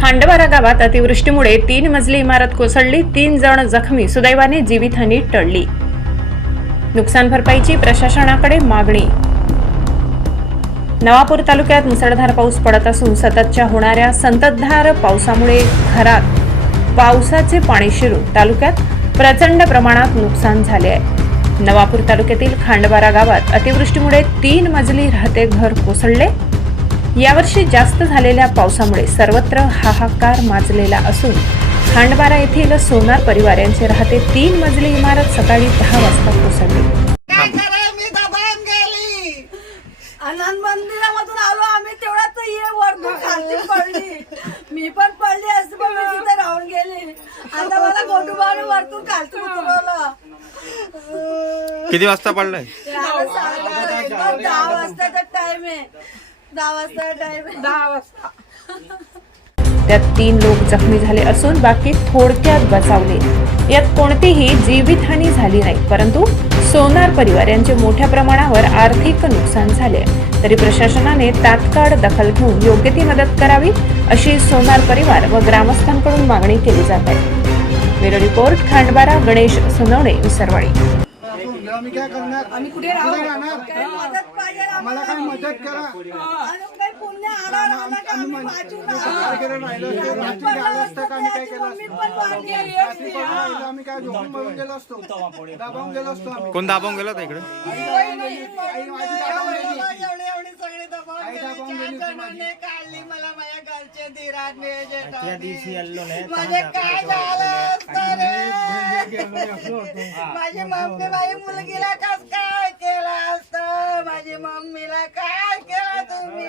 खांडवारा गावात अतिवृष्टीमुळे तीन मजली इमारत कोसळली तीन जण जखमी सुदैवाने जीवितहानी टळली. नुकसान भरपाईची प्रशासनाकडे मागणी. नवापूर तालुक्यात मुसळधार पाऊस पडत असून सततच्या होणाऱ्या संततधार पावसामुळे घरात पावसाचे पाणी शिरून तालुक्यात प्रचंड प्रमाणात नुकसान झाले आहे. नवापूर तालुक्यातील खांडबारा गावात अतिवृष्टीमुळे तीन मजली राहते घर कोसळले यावर्षी जास्त झालेल्या पावसामुळे सर्वत्र हाहाकार माजलेला असून खांडबारा येथील सोनार परिवार यांचे राहते तीन मजली इमारत सकाळी दहा वाजता कोसळली. आनंद मंदिरामधून आलो आम्ही तेवढ्यात ये वरतून पडली. मी पण पडली असते पण मी तिथे राहून गेली. आता मला गोटूबाने वरतून खालती उतरवलं. किती वाजता पडलाय? दहा वाजताचा टाइम आहे. दहा वाजता टाइम आहे. दहा वाजता. त्यात तीन लोक जखमी झाले असून बाकी थोडक्यात बचावले. यात कोणतीही जीवितहानी झाली नाही परंतु सोनार परिवार यांचे मोठ्या प्रमाणावर आर्थिक नुकसान झाले. तरी प्रशासनाने तात्काळ दखल घेऊन योग्य ती मदत करावी अशी सोनार परिवार व ग्रामस्थांकडून मागणी केली जात आहे. Bureau report Khandbara Ganesh Sunavane Visarwadi. आम्ही काय करणार? आम्ही कुठे राहू? राहणार? काही मदत पाहिजे आम्हाला? काय मदत करा. आणि काही पुण्य आला राहिला का? आम्ही राहिलं असतं, रात्री आलं का आम्ही काय केलं असतं? रात्री. पण राहिलं, आम्ही काय झोपून मरून गेलो असतो? दाबावून गेलो असतो आम्ही. कोण दाबवून गेला होता इकडे? आई माझी दाबावून गेली. एवढी एवढी सगळी दबाव आई दाबावून गेली होती माझी. काढली मला माझ्या घरचे धीराने त्या दिवशी आलो नाही. म्हणजे काय झालं? असतं रे माझी मम्मी माझी मुलगीला कस काय केलं असतं माझी मम्मीला काय केलं तुम्ही